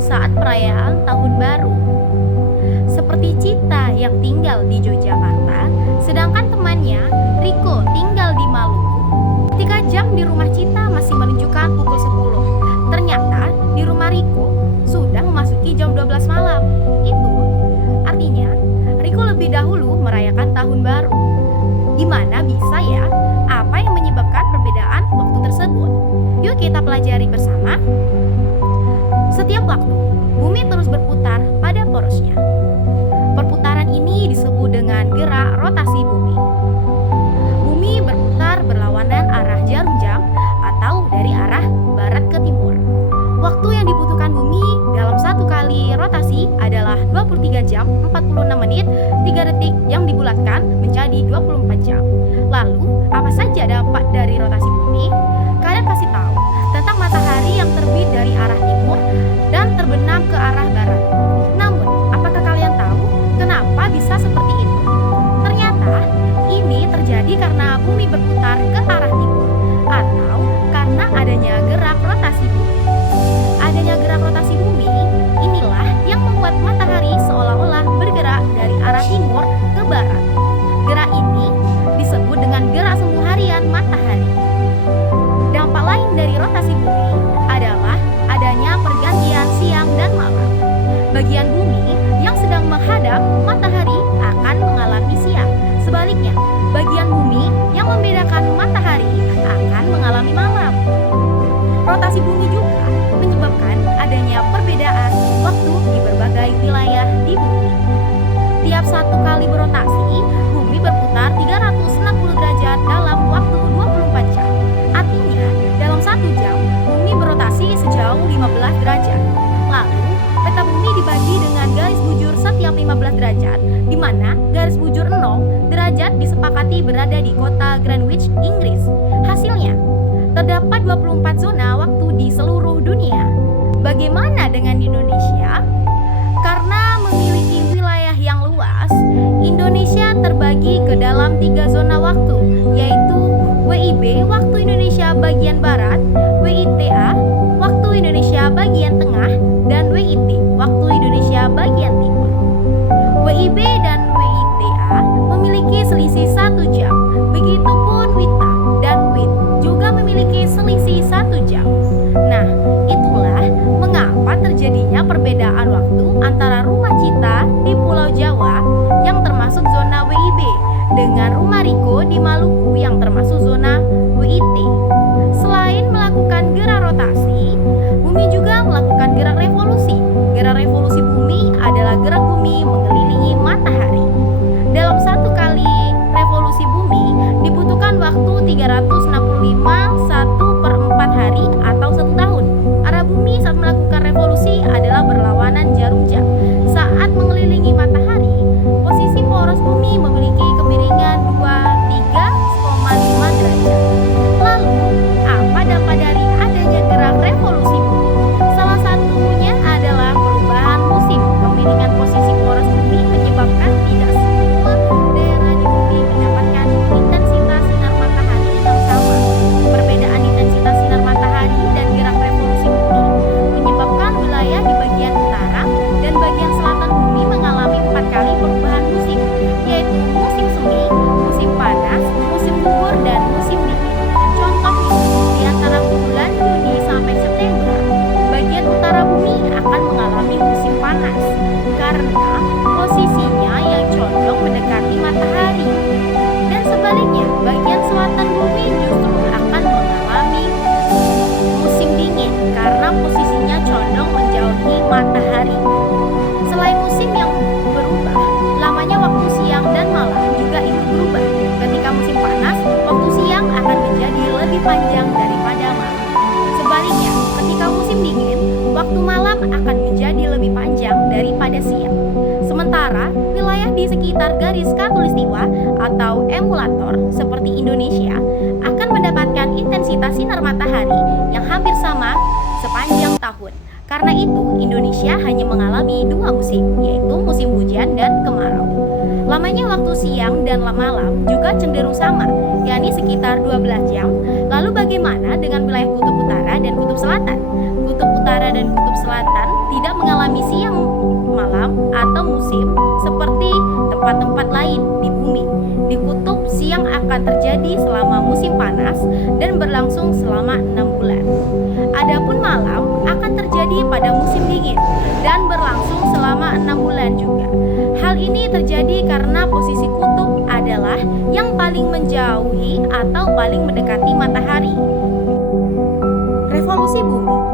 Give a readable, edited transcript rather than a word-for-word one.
saat perayaan Tahun Baru. Seperti Cita yang tinggal di Yogyakarta, sedangkan temannya Riko tinggal di Maluku. Ketika jam di rumah Cita masih menunjukkan pukul 10, ternyata di rumah Riko sudah memasuki jam 12 malam. Itu artinya Riko lebih dahulu merayakan Tahun Baru. Gimana bisa ya? Apa yang menyebabkan perbedaan waktu tersebut? Yuk kita pelajari bersama. Setiap waktu, bumi terus berputar pada porosnya. Perputaran ini disebut dengan gerak rotasi bumi. Bumi berputar berlawanan arah jarum jam atau dari arah barat ke timur. Waktu yang dibutuhkan bumi dalam satu kali rotasi adalah 23 jam 46 menit 3 detik yang dibulatkan menjadi 24 jam. Lalu, apa saja dampak dari rotasi bumi? Kalian pasti tahu tentang matahari yang terbit dari arah timur dan terbenam ke arah barat. Namun, apakah kalian tahu kenapa bisa seperti itu? Ternyata, ini terjadi karena bumi berputar ke arah timur atau karena adanya gerak rotasi bumi. Adanya gerak rotasi bumi, inilah yang membuat matahari seolah-olah bergerak dari arah timur ke barat. Gerak ini disebut dengan gerak semu harian matahari. Dampak lain dari rotasi bumi adalah adanya pergantian siang dan malam. Bagian bumi yang sedang menghadap matahari akan mengalami siang. Sebaliknya, bagian bumi yang membedakan matahari akan mengalami malam. Rotasi bumi juga menyebabkan adanya perbedaan waktu di berbagai wilayah di bumi. Tiap satu kali berotasi, bumi berputar 360 derajat dalam waktu 24 jam. Artinya, dalam 1 jam, bumi berotasi sejauh 15 derajat. Lalu, peta bumi dibagi dengan garis bujur setiap 15 derajat, di mana garis bujur 0 derajat disepakati berada di kota Greenwich, Inggris. Hasilnya, terdapat 24 zona waktu di seluruh dunia. Bagaimana dengan Indonesia? Karena memiliki wilayah yang luas, Indonesia terbagi ke dalam 3 zona waktu, yaitu WIB waktu Indonesia bagian barat, WITA waktu Indonesia bagian tengah, dan WIT waktu Indonesia bagian timur. WIB dan WITA memiliki selisih 1 jam, begitupun WITA dan WIT juga memiliki selisih 1 jam. Nah, itulah mengapa terjadinya perbedaan waktu antara rumah Cita di Pulau Jawa yang termasuk zona WIB dengan rumah Riko di Maluku yang termasuk zona WIT. Selain melakukan gerak rotasi, bumi juga melakukan gerak revolusi. Gerak revolusi bumi adalah gerak bumi mengelilingi matahari. Dalam satu kali revolusi bumi dibutuhkan waktu 365 1/4 hari atau 1 tahun. Arah bumi saat melakukan revolusi adalah berlawanan jarum jam. Saat mengelilingi matahari, posisi poros bumi memiliki kemiringan 23,5 derajat. Lalu, apa dampak dari adanya gerak revolusi bumi? Salah satunya adalah perubahan musim. Kemiringan posisi poros bumi menyebabkan tidak semua daerah di bumi mendapatkan intensitas sinar matahari yang sama. Perbedaan intensitas sinar matahari dan gerak revolusi bumi menyebabkan wilayah di bagian utara dan bagian selatan bumi mengalami 4 kali perubahan musim, yaitu musim semi, musim panas, musim gugur, dan musim dingin. Contohnya, di antara bulan Juni sampai September, bagian utara bumi akan mengalami musim panas karena posisinya yang condong mendekati matahari. Dan sebaliknya, bagian selatan bumi justru akan mengalami musim dingin karena posisinya condong menjauhi matahari. Selain musim yang berubah, lamanya waktu siang dan malam juga ikut berubah. Ketika musim panas, waktu siang akan menjadi lebih panjang daripada malam. Sebaliknya, ketika musim dingin, waktu malam akan menjadi lebih panjang daripada siang. Sementara, wilayah di sekitar garis khatulistiwa atau emulator seperti Indonesia akan mendapatkan intensitas sinar matahari yang hampir sama sepanjang tahun. Karena itu, Indonesia hanya mengalami 2 musim, yaitu musim hujan dan kemarau. Lamanya waktu siang dan malam juga cenderung sama, yakni sekitar 12 jam. Lalu bagaimana dengan wilayah kutub utara dan kutub selatan? Kutub utara utara dan kutub selatan tidak mengalami siang malam atau musim seperti tempat-tempat lain di bumi. Di kutub, siang akan terjadi selama musim panas dan berlangsung selama 6 bulan. Adapun malam akan terjadi pada musim dingin dan berlangsung selama 6 bulan juga. Hal ini terjadi karena posisi kutub adalah yang paling menjauhi atau paling mendekati matahari. Revolusi bumi